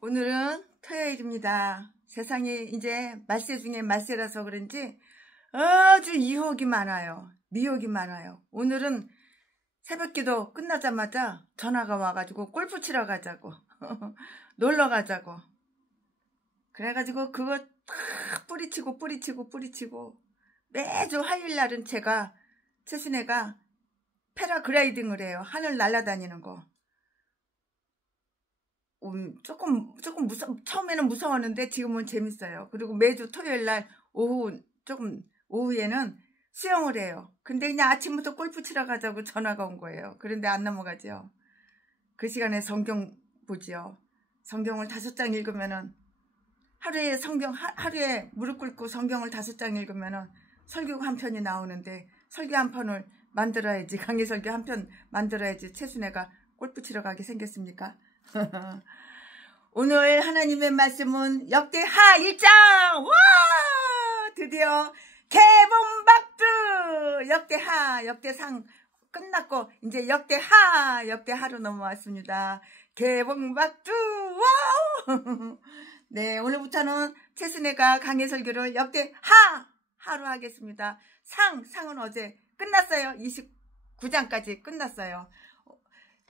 오늘은 토요일입니다. 세상에 이제 말세 중에 말세라서 그런지 아주 이혹이 많아요. 미혹이 많아요. 오늘은 새벽기도 끝나자마자 전화가 와가지고 골프 치러 가자고 놀러 가자고 그래가지고 그거 다 뿌리치고 매주 화요일날은 제가 최순애가 패러글라이딩을 해요. 하늘 날아다니는 거. 조금 처음에는 무서웠는데 지금은 재밌어요. 그리고 매주 토요일날 오후에는 수영을 해요. 근데 그냥 아침부터 골프 치러 가자고 전화가 온 거예요. 그런데 안 넘어가죠. 그 시간에 성경 보지요. 성경을 5장 읽으면은 하루에 무릎 꿇고 성경을 5장 읽으면은 설교 한 편이 나오는데 설교 한 편을 만들어야지. 강의 설교 한 편 만들어야지 최순애가 골프 치러 가게 생겼습니까? 오늘 하나님의 말씀은 역대하 1장! 와! 드디어 개봉박두! 역대상 끝났고 이제 역대하로 넘어왔습니다. 개봉박두! 와우! 네, 오늘부터는 최순애가 강의 설교를 역대하로 하겠습니다. 상은 어제 끝났어요. 29장까지 끝났어요.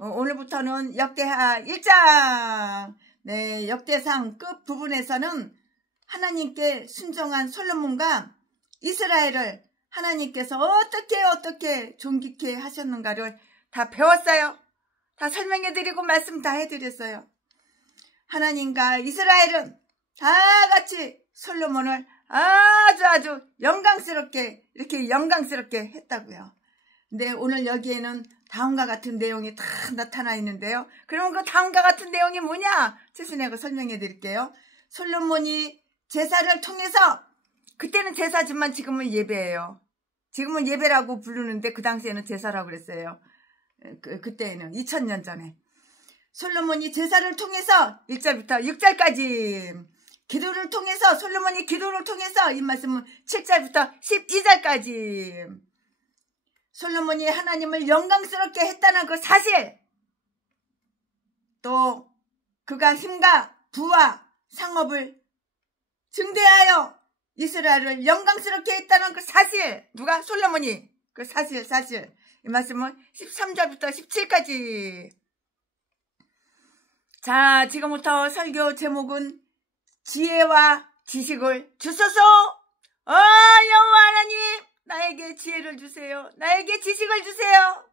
오늘부터는 역대하 1장. 네, 역대상 끝 부분에서는 하나님께 순종한 솔로몬과 이스라엘을 하나님께서 어떻게 존귀케 하셨는가를 다 배웠어요. 다 설명해드리고 말씀 다 해드렸어요. 하나님과 이스라엘은 다 같이 솔로몬을 아주 영광스럽게 했다고요. 근데 오늘 여기에는 다음과 같은 내용이 다 나타나 있는데요. 그러면 그 다음과 같은 내용이 뭐냐? 최순애가 설명해 드릴게요. 솔로몬이 제사를 통해서, 그때는 제사지만 지금은 예배예요. 지금은 예배라고 부르는데 그 당시에는 제사라고 그랬어요. 그때는 2000년 전에. 솔로몬이 제사를 통해서 1절부터 6절까지 솔로몬이 기도를 통해서 이 말씀은 7절부터 12절까지 솔로몬이 하나님을 영광스럽게 했다는 그 사실, 또 그가 힘과 부와 상업을 증대하여 이스라엘을 영광스럽게 했다는 그 사실, 누가? 솔로몬이. 그 사실. 이 말씀은 13절부터 17까지. 자, 지금부터 설교 제목은 지혜와 지식을 주소서. 여호와 하나님, 나에게 지혜를 주세요. 나에게 지식을 주세요.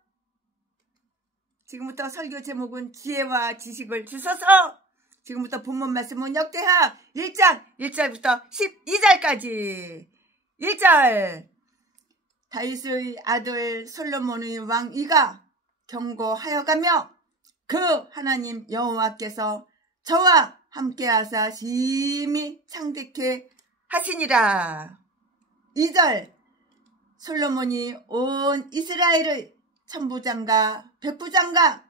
지금부터 설교 제목은 지혜와 지식을 주소서. 지금부터 본문 말씀은 역대하 1장 1절부터 12절까지. 1절. 다윗의 아들 솔로몬의 왕위가 경고하여가며 그 하나님 여호와께서 저와 함께하사 심히 창대케 하시니라. 2절. 솔로몬이 온 이스라엘의 천부장과 백부장과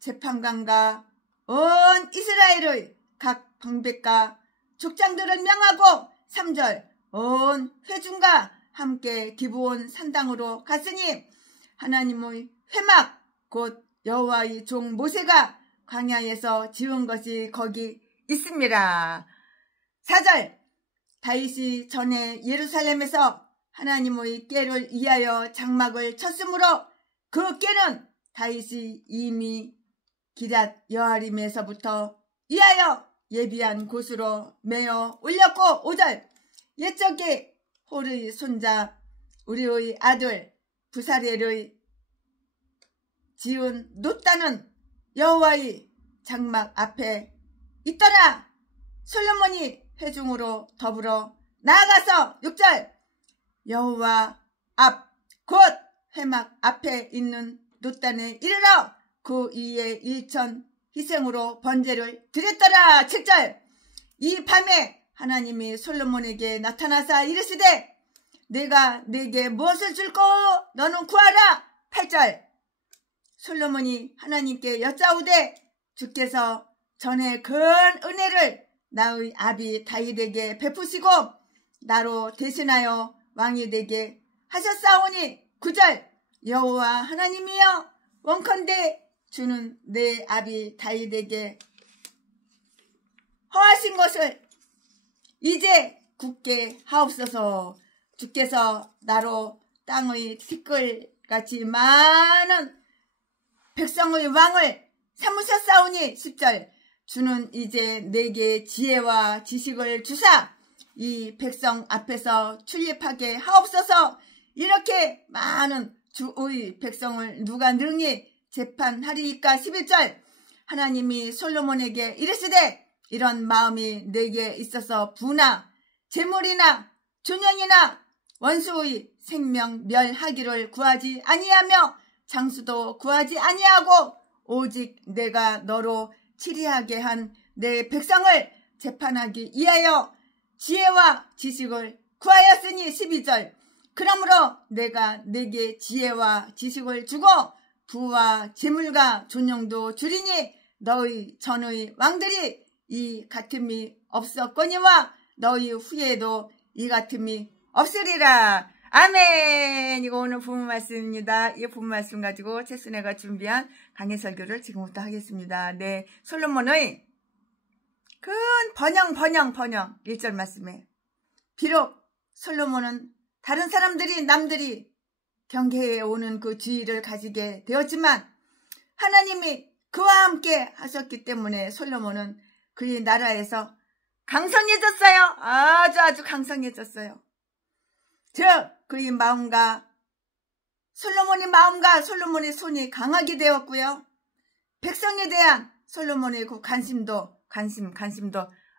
재판관과 온 이스라엘의 각 방백과 족장들을 명하고 3절. 온 회중과 함께 기브온 산당으로 갔으니 하나님의 회막 곧 여호와의 종 모세가 광야에서 지은 것이 거기 있습니다. 4절. 다윗이 전에 예루살렘에서 하나님의 궤를 위하여 장막을 쳤으므로 그 궤는 다윗이 이미 기럇 여아림에서부터 위하여 예비한 곳으로 메어 올렸고 5절. 옛적에 홀의 손자 우리의 아들 부사렐의 지은 놋다는 여호와의 장막 앞에 있더라. 솔로몬이 회중으로 더불어 나아가서 6절. 여호와 앞 곧 회막 앞에 있는 놋단에 이르러 그 위에 일천 희생으로 번제를 드렸더라. 7절. 이 밤에 하나님이 솔로몬에게 나타나사 이르시되 내가 네게 무엇을 줄꼬 너는 구하라. 8절. 솔로몬이 하나님께 여짜오되 주께서 전에 큰 은혜를 나의 아비 다윗에게 베푸시고 나로 대신하여 왕이 되게 하셨사오니 9절. 여호와 하나님이여 원컨대 주는 내 아비 다윗에게 허하신 것을 이제 굳게 하옵소서. 주께서 나로 땅의 티끌같이 많은 백성의 왕을 삼으셨사오니 10절 주는 이제 내게 지혜와 지식을 주사 이 백성 앞에서 출입하게 하옵소서. 이렇게 많은 주의 백성을 누가 능히 재판하리이까. 11절 하나님이 솔로몬에게 이르시되 이런 마음이 내게 있어서 부나 재물이나 존영이나 원수의 생명 멸하기를 구하지 아니하며 장수도 구하지 아니하고 오직 내가 너로 치리하게 한 내 백성을 재판하기 위하여 지혜와 지식을 구하였으니. 12절 그러므로 내가 내게 지혜와 지식을 주고 부와 재물과 존영도 주리니 너희 전의 왕들이 이 같음이 없었거니와 너희 후에도 이 같음이 없으리라. 아멘. 이거 오늘 본문 말씀입니다. 이 본문 말씀 가지고 최순애가 준비한 강해 설교를 지금부터 하겠습니다. 네, 솔로몬의 큰 번영 1절 말씀에 비록 솔로몬은 다른 사람들이 남들이 경계해 오는 그 지위를 가지게 되었지만 하나님이 그와 함께 하셨기 때문에 솔로몬은 그의 나라에서 강성해졌어요. 아주 강성해졌어요. 즉 그의 마음과 솔로몬의 손이 강하게 되었고요. 백성에 대한 솔로몬의 그 관심도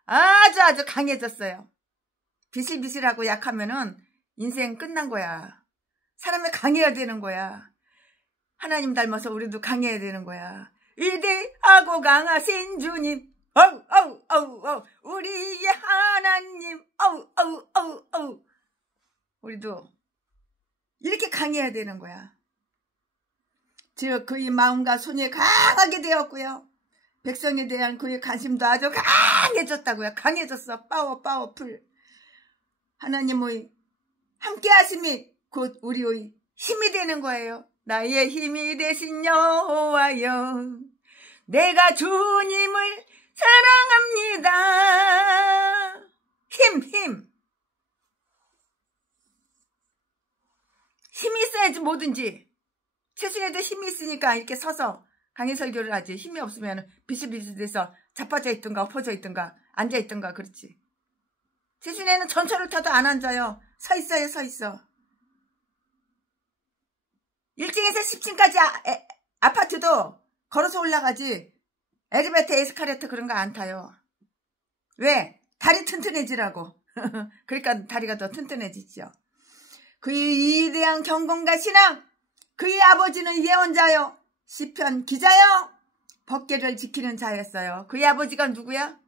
아주 강해졌어요. 비실비실하고 약하면은 인생 끝난 거야. 사람이 강해야 되는 거야. 하나님 닮아서 우리도 강해야 되는 거야. 위대하고 강하신 주님, 우리의 하나님, 우리도 이렇게 강해야 되는 거야. 즉 그의 마음과 손이 강하게 되었고요. 백성에 대한 그의 관심도 아주 강해졌다고요. 강해졌어. 파워풀. 하나님의 함께 하심이 곧 우리의 힘이 되는 거예요. 나의 힘이 되신 여호와여, 내가 주님을 사랑합니다. 힘이 있어야지 뭐든지. 최순애도 힘이 있으니까 이렇게 서서 강의 설교를 하지. 힘이 없으면 비실비실해서 자빠져 있든가 엎어져 있든가 앉아 있든가 그렇지. 최순애는 전철을 타도 안 앉아요. 서 있어. 1층에서 10층까지 아파트도 걸어서 올라가지 엘리베이터 에스카레이터 그런 거 안 타요. 왜? 다리 튼튼해지라고. 그러니까 다리가 더 튼튼해지죠. 그의 위대한 경건과 신앙, 그의 아버지는 예언자요, 시편 기자요, 법궤를 지키는 자였어요. 그의 아버지가 누구야?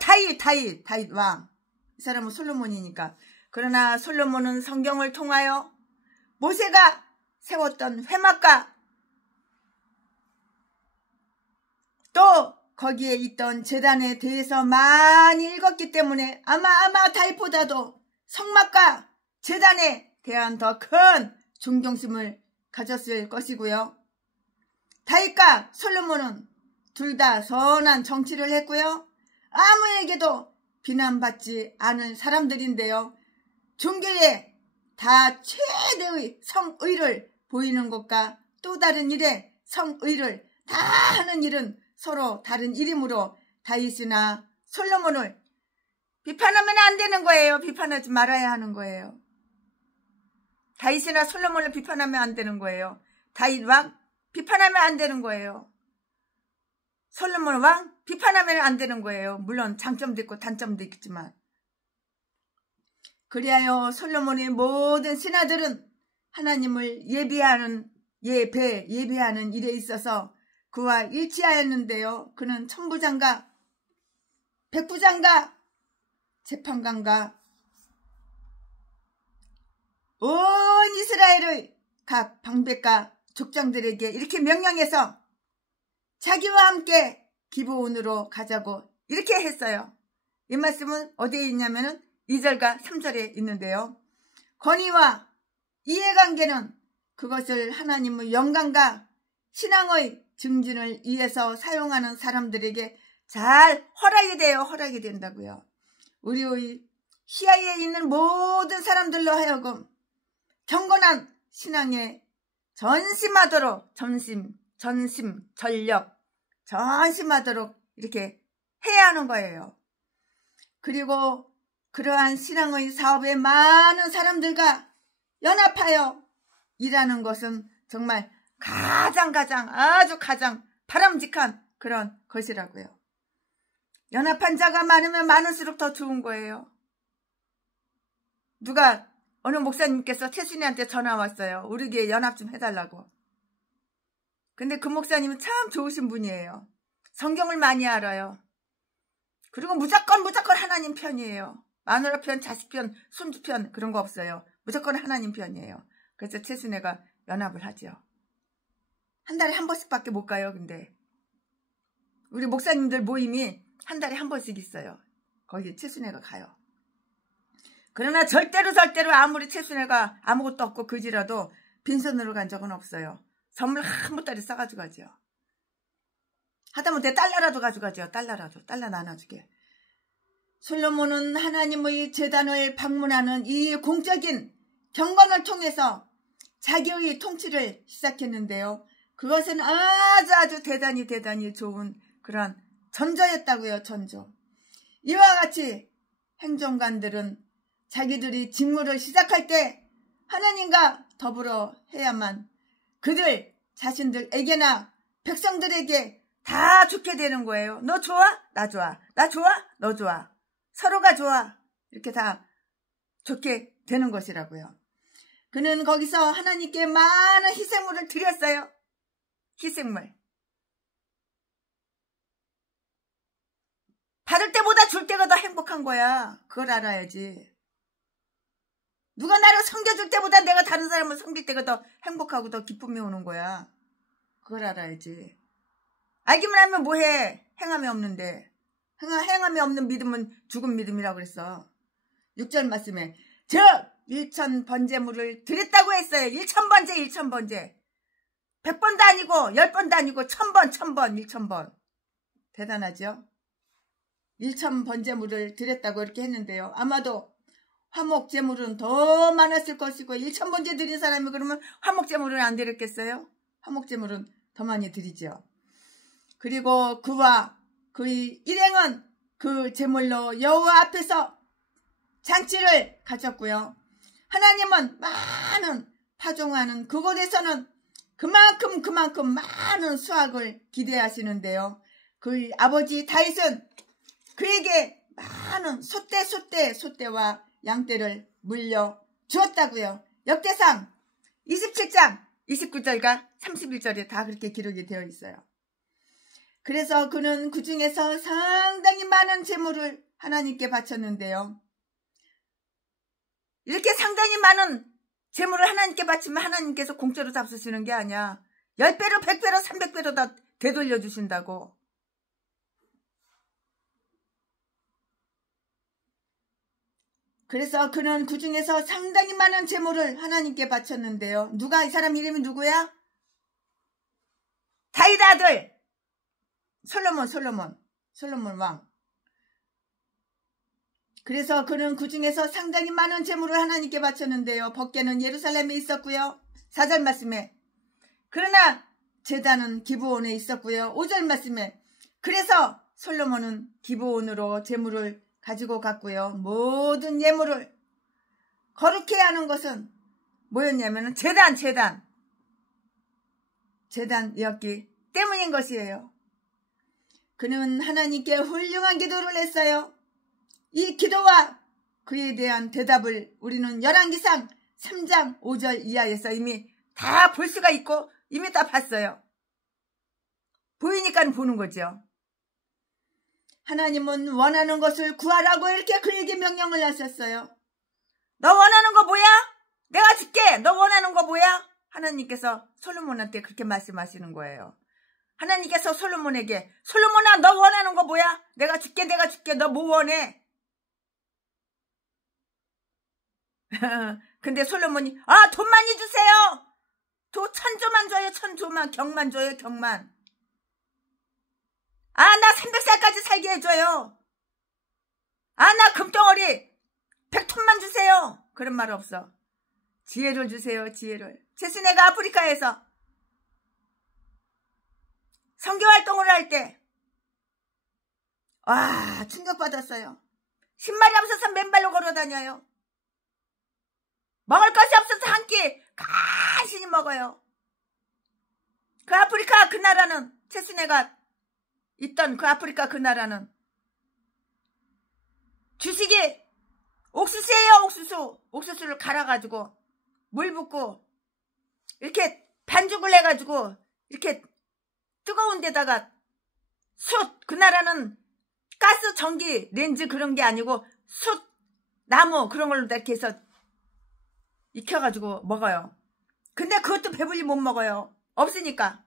다윗 왕. 이 사람은 솔로몬이니까. 그러나 솔로몬은 성경을 통하여 모세가 세웠던 회막과 또 거기에 있던 제단에 대해서 많이 읽었기 때문에 아마 다윗보다도 성막과 제단에 대한 더 큰 존경심을 가졌을 것이고요. 다윗과 솔로몬은 둘 다 선한 정치를 했고요. 아무에게도 비난받지 않은 사람들인데요. 종교에 다 최대의 성의를 보이는 것과 또 다른 일에 성의를 다 하는 일은 서로 다른 일이므로 다윗이나 솔로몬을 비판하면 안 되는 거예요. 비판하지 말아야 하는 거예요. 다윗이나 솔로몬을 비판하면 안 되는 거예요. 다윗 왕 비판하면 안 되는 거예요. 솔로몬 왕 비판하면 안 되는 거예요. 물론 장점도 있고 단점도 있겠지만. 그리하여 솔로몬의 모든 신하들은 하나님을 예배하는 일에 있어서 그와 일치하였는데요. 그는 천부장과 백부장과 재판관과 온 이스라엘의 각 방백과 족장들에게 이렇게 명령해서 자기와 함께 기브온으로 가자고 이렇게 했어요. 이 말씀은 어디에 있냐면은 2절과 3절에 있는데요. 권위와 이해관계는 그것을 하나님의 영광과 신앙의 증진을 위해서 사용하는 사람들에게 잘 허락이 돼요. 허락이 된다고요. 우리 시야에 있는 모든 사람들로 하여금 경건한 신앙에 전심하도록 전심하도록 이렇게 해야 하는 거예요. 그리고 그러한 신앙의 사업에 많은 사람들과 연합하여 일하는 것은 정말 가장 바람직한 그런 것이라고요. 연합한 자가 많으면 많을수록 더 좋은 거예요. 어느 목사님께서 최순희한테 전화 왔어요. 우리 교회 연합 좀 해달라고. 근데 그 목사님은 참 좋으신 분이에요. 성경을 많이 알아요. 그리고 무조건 하나님 편이에요. 마누라 편, 자식 편, 손주 편 그런 거 없어요. 무조건 하나님 편이에요. 그래서 최순애가 연합을 하죠. 한 달에 한 번씩밖에 못 가요. 근데 우리 목사님들 모임이 한 달에 한 번씩 있어요. 거기 최순애가 가요. 그러나 절대로 아무리 최순애가 아무것도 없고 그지라도 빈손으로 간 적은 없어요. 선물 한 보따리 싸가지고 가죠. 하다못해 달러라도 가져가죠. 달러 나눠주게. 솔로몬은 하나님의 제단을 방문하는 이 공적인 경건을 통해서 자기의 통치를 시작했는데요. 그것은 아주 대단히 좋은 그런 전조였다고요. 전조. 이와 같이 행정관들은 자기들이 직무를 시작할 때 하나님과 더불어 해야만 그들 자신들에게나 백성들에게 다 좋게 되는 거예요. 너 좋아? 나 좋아. 나 좋아? 너 좋아. 서로가 좋아. 이렇게 다 좋게 되는 것이라고요. 그는 거기서 하나님께 많은 희생물을 드렸어요. 희생물. 받을 때보다 줄 때가 더 행복한 거야. 그걸 알아야지. 누가 나를 섬겨줄 때보다 내가 다른 사람을 섬길 때가 더 행복하고 더 기쁨이 오는 거야. 그걸 알아야지. 알기만 하면 뭐해. 행함이 없는데. 행함이 없는 믿음은 죽은 믿음이라고 그랬어. 6절 말씀에 즉 1000번제물을 드렸다고 했어요. 1000번제 100번도 아니고 10번도 아니고 1000번 1000번 대단하죠. 1000번제물을 드렸다고 이렇게 했는데요. 아마도 화목제물은 더 많았을 것이고 1000번제 드린 사람이 그러면 화목제물을 안 드렸겠어요? 화목제물은 더 많이 드리죠. 그리고 그와 그의 일행은 그 제물로 여호와 앞에서 잔치를 가졌고요. 하나님은 많은 파종하는 그곳에서는 그만큼 많은 수확을 기대하시는데요. 그의 아버지 다윗은 그에게 많은 소떼와 양떼를 물려 주었다고요. 역대상 27장 29절과 31절에 다 그렇게 기록이 되어 있어요. 그래서 그는 그 중에서 상당히 많은 제물을 하나님께 바쳤는데요. 이렇게 상당히 많은 제물을 하나님께 바치면 하나님께서 공짜로 잡수시는 게 아니야. 10배로 100배로 300배로 다 되돌려 주신다고. 그래서 그는 그 중에서 상당히 많은 제물을 하나님께 바쳤는데요. 이 사람 이름이 누구야? 다윗 아들 솔로몬 왕. 그래서 그는 그 중에서 상당히 많은 제물을 하나님께 바쳤는데요. 법궤는 예루살렘에 있었고요. 4절 말씀에 그러나 제단은 기브온에 있었고요. 5절 말씀에 그래서 솔로몬은 기브온으로 제물을 가지고 갔고요. 모든 예물을 거룩해 하는 것은 뭐였냐면 제단이었기 때문인 것이에요. 그는 하나님께 훌륭한 기도를 했어요. 이 기도와 그에 대한 대답을 우리는 열왕기상 3장 5절 이하에서 이미 다 볼 수가 있고 이미 다 봤어요. 보이니까 보는 거죠. 하나님은 원하는 것을 구하라고 이렇게 그에게 명령을 하셨어요. 너 원하는 거 뭐야? 내가 줄게. 너 원하는 거 뭐야? 하나님께서 솔로몬한테 그렇게 말씀하시는 거예요. 하나님께서 솔로몬에게 솔로몬아 너 원하는 거 뭐야? 내가 줄게. 너 뭐 원해? 근데 솔로몬이 돈 많이 주세요. 천조만 줘요. 경만 줘요. 경만. 나 내가 300살까지 살게 해줘요. 아, 나 금덩어리 100톤만 주세요. 그런 말 없어. 지혜를 주세요. 지혜를. 최순애가 아프리카에서 선교활동을 할 때 와, 충격받았어요. 신발이 없어서 맨발로 걸어다녀요. 먹을 것이 없어서 한 끼 간신히 먹어요. 그 아프리카 그 나라는, 최순애가 있던 그 아프리카 그 나라는 주식이 옥수수예요. 옥수수. 옥수수를 갈아가지고 물 붓고 이렇게 반죽을 해가지고 이렇게 뜨거운 데다가 숯, 그 나라는 가스, 전기, 렌즈 그런 게 아니고 숯, 나무 그런 걸로 이렇게 해서 익혀가지고 먹어요. 근데 그것도 배불리 못 먹어요. 없으니까.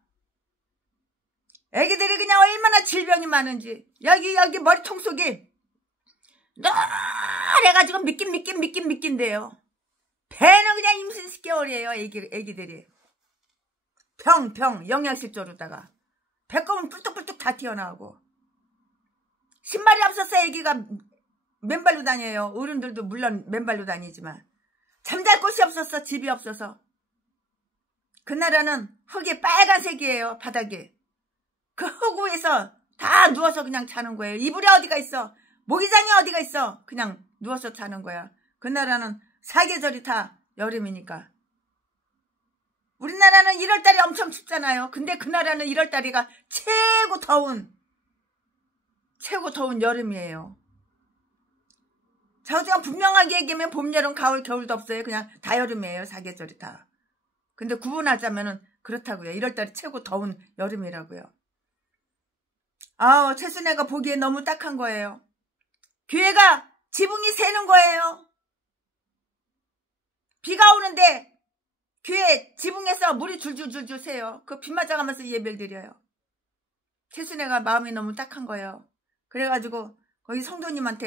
애기들이 그냥 얼마나 질병이 많은지. 여기 머리통 속이 노래가지고 미낀데요. 배는 그냥 임신 10개월이에요. 애기들이. 병, 영양실조로다가. 배꼽은 뿔뚝뿔뚝 다 튀어나오고. 신발이 없어서 애기가 맨발로 다녀요. 어른들도 물론 맨발로 다니지만. 잠잘 곳이 없어서, 집이 없어서. 그 나라는 흙이 빨간색이에요. 바닥이. 그 흙 위에서 다 누워서 그냥 자는 거예요. 이불이 어디가 있어. 모기장이 어디가 있어. 그냥 누워서 자는 거야. 그 나라는 사계절이 다 여름이니까. 우리나라는 1월달이 엄청 춥잖아요. 근데 그 나라는 1월달이가 최고 더운 여름이에요. 저도 분명하게 얘기하면 봄, 여름, 가을, 겨울도 없어요. 그냥 다 여름이에요. 사계절이 다. 근데 구분하자면은 그렇다고요. 1월달이 최고 더운 여름이라고요. 아우, 최순애가 보기에 너무 딱한 거예요. 교회가 지붕이 새는 거예요. 비가 오는데 교회 지붕에서 물이 줄줄줄줄 새요. 그 비 맞아가면서 예배를 드려요. 최순애가 마음이 너무 딱한 거예요. 그래가지고 거기 성도님이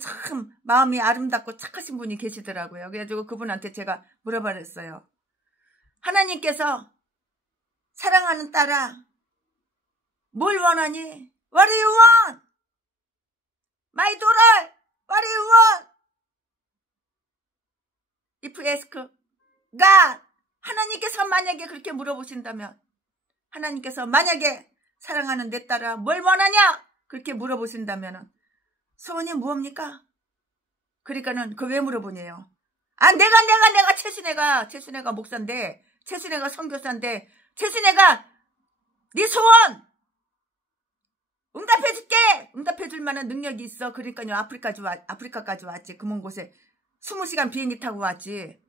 참 마음이 아름답고 착하신 분이 계시더라고요. 그래가지고 그분한테 제가 물어봤어요. 하나님께서 사랑하는 딸아, 뭘 원하니? What do you want? My daughter, what do you want? If you ask God, 하나님께서 만약에 그렇게 물어보신다면, 하나님께서 만약에 사랑하는 내 딸아 뭘 원하냐? 그렇게 물어보신다면 소원이 무엇입니까? 그러니까는 그 왜 물어보냐요. 아, 내가 최순애가 목사인데, 최순애가 선교사인데, 최순애가 네 소원 응답해줄게. 응답해줄 만한 능력이 있어. 그러니까요 아프리카까지 왔지. 그 먼 곳에 20시간 비행기 타고 왔지.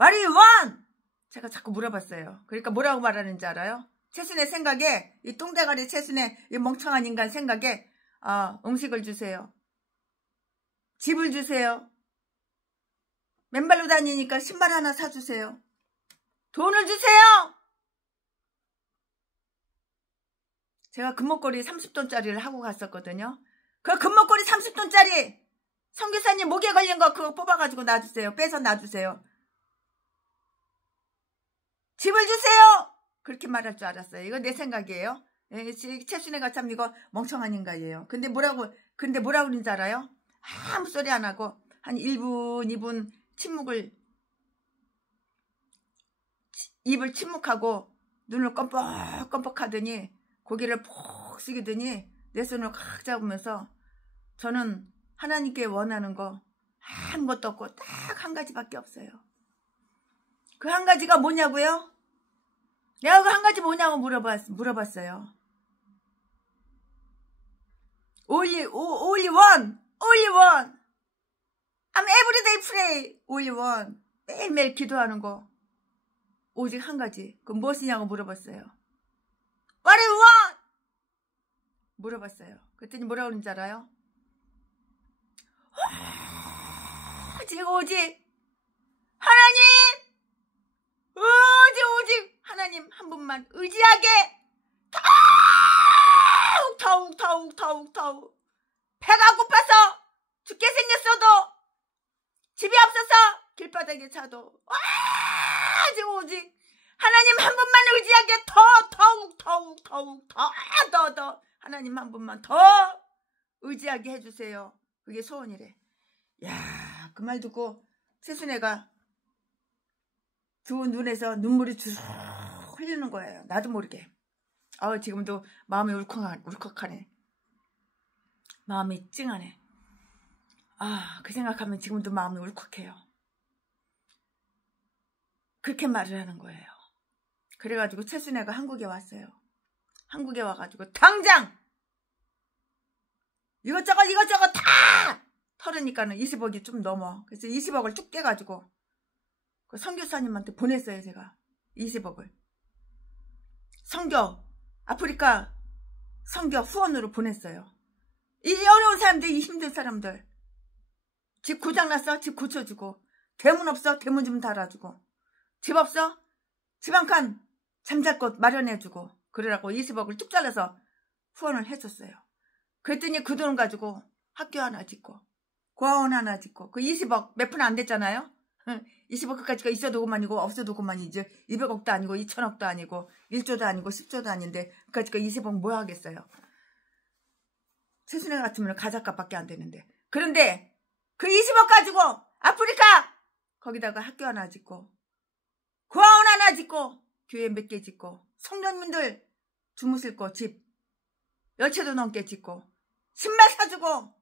What do you want? 제가 자꾸 물어봤어요. 그러니까 뭐라고 말하는지 알아요? 최순애 생각에, 이 똥대가리 최순애, 이 멍청한 인간 생각에 음식을 주세요. 집을 주세요. 맨발로 다니니까 신발 하나 사주세요. 돈을 주세요. 제가 금목걸이 30돈짜리를 하고 갔었거든요. 그 금목걸이 30돈짜리 선교사님 목에 걸린 거 그거 뽑아가지고 놔주세요. 빼서 놔주세요. 집을 주세요. 그렇게 말할 줄 알았어요. 이거 내 생각이에요. 최순애가 참 이거 멍청한 인간이에요. 근데 뭐라고 그러는지 알아요? 아무 소리 안 하고 한 1분, 2분 입을 침묵하고 눈을 껌뻑껌뻑 하더니 고개를 푹 숙이더니 내 손을 칵 잡으면서 저는 하나님께 원하는 거 아무것도 없고 딱 한 가지밖에 없어요. 그 한 가지가 뭐냐고요? 내가 그 한 가지 뭐냐고 물어봤어요. Only one. I'm everyday pray. Only one. 매일매일 기도하는 거. 오직 한 가지. 그건 무엇이냐고 물어봤어요. What do you want? 물어봤어요. 그랬더니 뭐라고 그러는지 알아요? 오직 하나님! 오직 하나님 한 분만 의지하게 더욱 배가 고파서 죽게 생겼어도 집이 없어서 길바닥에 자도 오직 하나님 한 분만 의지하게 더욱 더 하나님 한 분만 더 의지하게 해주세요. 그게 소원이래. 야, 그 말 듣고 세순애가 두 눈에서 눈물이 쭉 흘리는 거예요. 나도 모르게. 지금도 마음이 울컥하네. 마음이 찡하네. 그 생각하면 지금도 마음이 울컥해요. 그렇게 말을 하는 거예요. 그래가지고 최순애가 한국에 왔어요. 한국에 와가지고 당장 이것저것 다 털으니까는 20억이 좀 넘어. 그래서 20억을 쭉 떼가지고 그 선교사님한테 보냈어요. 제가 20억을 아프리카 선교 후원으로 보냈어요. 이 어려운 사람들, 이 힘든 사람들, 집 고장났어? 집 고쳐주고, 대문 없어? 대문 좀 달아주고, 집 없어? 집 한 칸 잠잘 곳 마련해주고, 그러라고 20억을 뚝 잘라서 후원을 해줬어요. 그랬더니 그 돈 가지고 학교 하나 짓고, 고아원 하나 짓고, 그 20억 몇 푼 안 됐잖아요? 20억 그까지가 있어도 그만이고 없어도 그만이지. 200억도 아니고 2천억도 아니고 1조도 아니고 10조도 아닌데 그까지가 20억 뭐 하겠어요. 최순애 같으면 가작값밖에 안 되는데. 그런데 그 20억 가지고 아프리카 거기다가 학교 하나 짓고 고아원 하나 짓고 교회 몇 개 짓고 청년분들 주무실 거 집 10채도 넘게 짓고 신발 사주고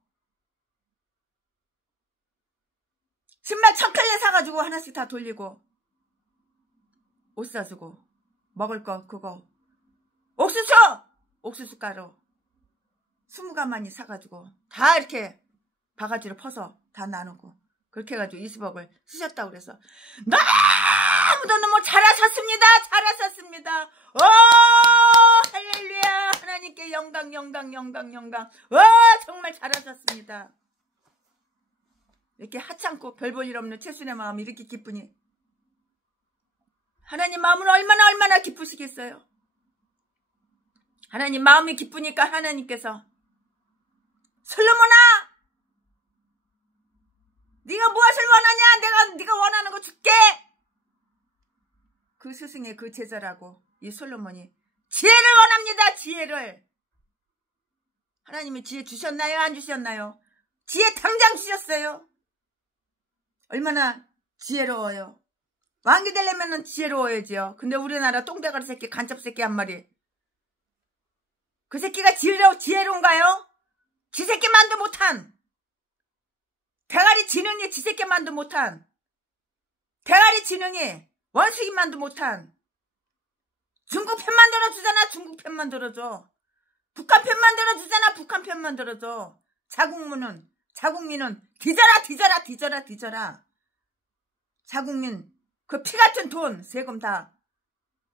신발 1000켤레 사가지고 하나씩 다 돌리고 옷 사주고 먹을 거 그거 옥수수 가루 20가마니 사가지고 다 이렇게 바가지로 퍼서 다 나누고 그렇게 해가지고 20억을 쓰셨다고 그래서 너무 잘하셨습니다. 할렐루야. 하나님께 영광. 정말 잘하셨습니다. 이렇게 하찮고 별 볼 일 없는 최순의 마음이 이렇게 기쁘니 하나님 마음은 얼마나 기쁘시겠어요. 하나님 마음이 기쁘니까 하나님께서 솔로몬아 네가 무엇을 원하냐? 내가 네가 원하는 거 줄게. 그 스승의 그 제자라고 이 솔로몬이 지혜를 원합니다. 지혜를. 하나님이 지혜 주셨나요? 안 주셨나요? 지혜 당장 주셨어요. 얼마나 지혜로워요. 왕이 되려면 지혜로워야지요. 근데 우리나라 똥대가리 새끼 간첩 새끼 한 마리. 그 새끼가 지혜로운가요? 지 새끼만도 못한 대가리 지능이 지 새끼만도 못한 대가리 지능이 원숭이만도 못한 중국 편만 들어주잖아. 중국 편만 들어줘. 북한 편만 들어주잖아. 북한 편만 들어줘. 자국민은 뒤져라. 자국민 그 피같은 돈 세금 다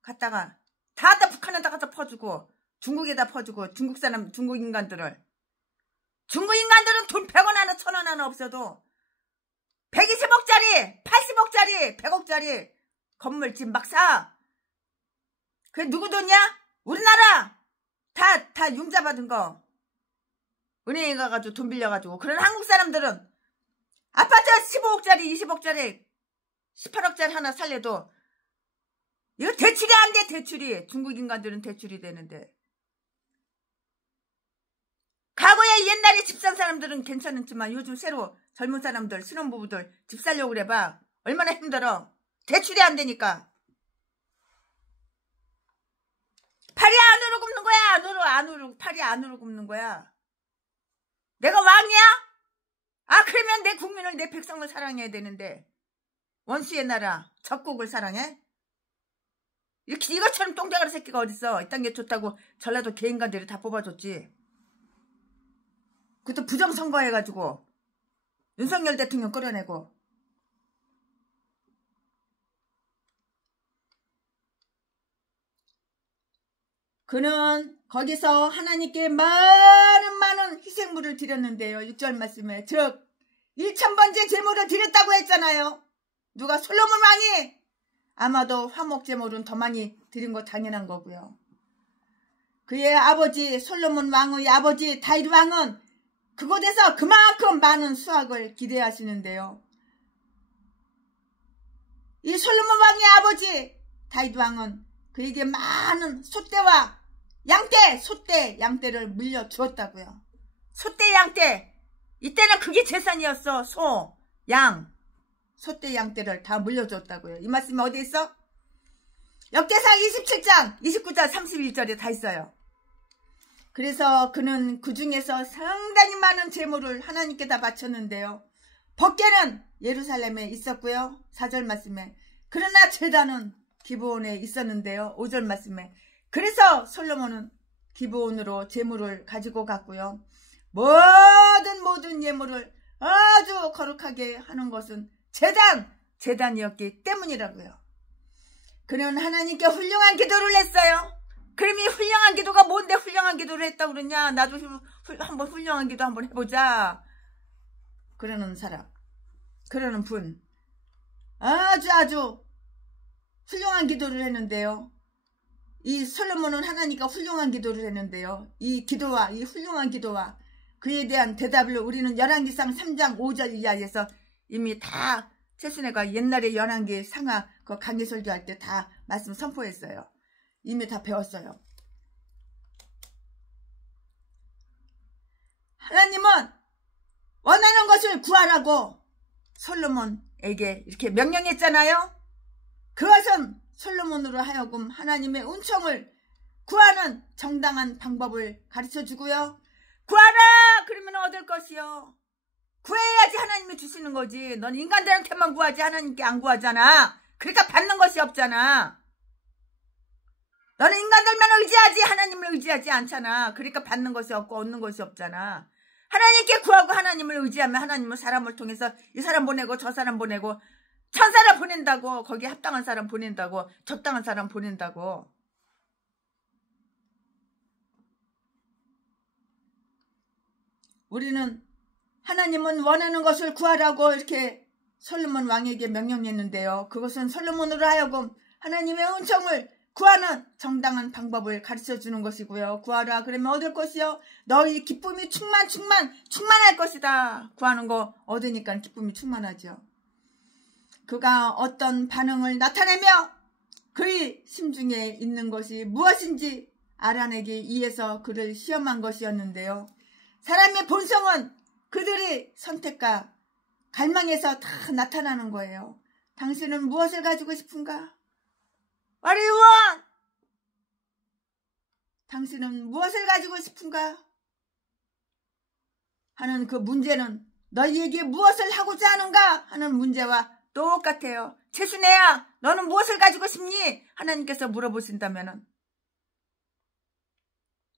갖다가 다 북한에다 갖다 퍼주고 중국에다 퍼주고 중국 인간들은 돈 100원 하나 1000원 하나 없어도 120억짜리 80억짜리 100억짜리 건물 집 막 사. 그게 누구 돈이야? 우리나라 다 융자 받은 거 은행에 가가지고 돈 빌려가지고. 그런 한국 사람들은 아파트 15억짜리 20억짜리 18억짜리 하나 살려도 이거 대출이 안 돼. 대출이. 중국 인간들은 대출이 되는데. 과거에 옛날에 집 산 사람들은 괜찮았지만 요즘 새로 젊은 사람들 신혼부부들 집 살려고 그래봐. 얼마나 힘들어. 대출이 안 되니까. 팔이 안으로 굽는 거야. 팔이 안으로 굽는 거야. 내가 왕이야? 그러면 내 국민을 내 백성을 사랑해야 되는데 원수의 나라 적국을 사랑해? 이렇게 이것처럼 똥대가리 새끼가 어딨어. 이딴 게 좋다고 전라도 개인간들이 다 뽑아줬지. 그것도 부정선거 해가지고 윤석열 대통령 끌어내고. 그는 거기서 하나님께 많은 희생물을 드렸는데요. 6절 말씀에 즉 1000번째 제물을 드렸다고 했잖아요. 누가? 솔로몬 왕이. 아마도 화목 제물은 더 많이 드린 거 당연한 거고요. 그의 아버지 솔로몬 왕의 아버지 다윗 왕은 그곳에서 그만큼 많은 수확을 기대하시는데요. 이 솔로몬 왕의 아버지 다윗 왕은 그에게 많은 소떼와 양떼, 소떼, 양떼를 물려주었다고요. 소떼, 양떼. 이때는 그게 재산이었어. 소, 양, 소떼, 양떼를 다 물려줬다고요. 이 말씀이 어디 있어? 역대상 27장 29절 31절에 다 있어요. 그래서 그는 그 중에서 상당히 많은 재물을 하나님께 다 바쳤는데요. 법궤는 예루살렘에 있었고요. 4절 말씀에 그러나 제단은 기브온에 있었는데요. 5절 말씀에 그래서 솔로몬은 기브온으로 재물을 가지고 갔고요. 모든 예물을 아주 거룩하게 하는 것은 제단이었기 때문이라고요. 그는 하나님께 훌륭한 기도를 했어요. 그럼 이 훌륭한 기도가 뭔데 훌륭한 기도를 했다고 그러냐? 나도 한번 훌륭한 기도 한번 해보자. 그러는 사람, 그러는 분 아주 훌륭한 기도를 했는데요. 이 솔로몬은 하나님과 훌륭한 기도를 했는데요. 이 기도와 이 훌륭한 기도와 그에 대한 대답을 우리는 열왕기상 3장 5절 이하에서 이미 다 최순애가 옛날에 열왕기 상하 그 강의 설교할 때 다 말씀 선포했어요. 이미 다 배웠어요. 하나님은 원하는 것을 구하라고 솔로몬에게 이렇게 명령했잖아요. 그것은 솔로몬으로 하여금 하나님의 은총을 구하는 정당한 방법을 가르쳐주고요. 구하라 그러면 얻을 것이요. 구해야지 하나님이 주시는 거지. 넌 인간들한테만 구하지 하나님께 안 구하잖아. 그러니까 받는 것이 없잖아. 너는 인간들만 의지하지 하나님을 의지하지 않잖아. 그러니까 받는 것이 없고 얻는 것이 없잖아. 하나님께 구하고 하나님을 의지하면 하나님은 사람을 통해서 이 사람 보내고 저 사람 보내고 천사를 보낸다고. 거기에 합당한 사람 보낸다고. 적당한 사람 보낸다고. 우리는 하나님은 원하는 것을 구하라고 이렇게 솔로몬 왕에게 명령했는데요. 그것은 솔로몬으로 하여금 하나님의 은총을 구하는 정당한 방법을 가르쳐주는 것이고요. 구하라 그러면 얻을 것이요. 너희 기쁨이 충만할 것이다. 구하는 거 얻으니까 기쁨이 충만하죠. 그가 어떤 반응을 나타내며 그의 심중에 있는 것이 무엇인지 알아내기 위해서 그를 시험한 것이었는데요. 사람의 본성은 그들의 선택과 갈망에서 다 나타나는 거예요. 당신은 무엇을 가지고 싶은가? What do you want? 당신은 무엇을 가지고 싶은가? 하는 그 문제는 너희에게 무엇을 하고자 하는가? 하는 문제와 똑같아요. 최순애야, 너는 무엇을 가지고 싶니? 하나님께서 물어보신다면은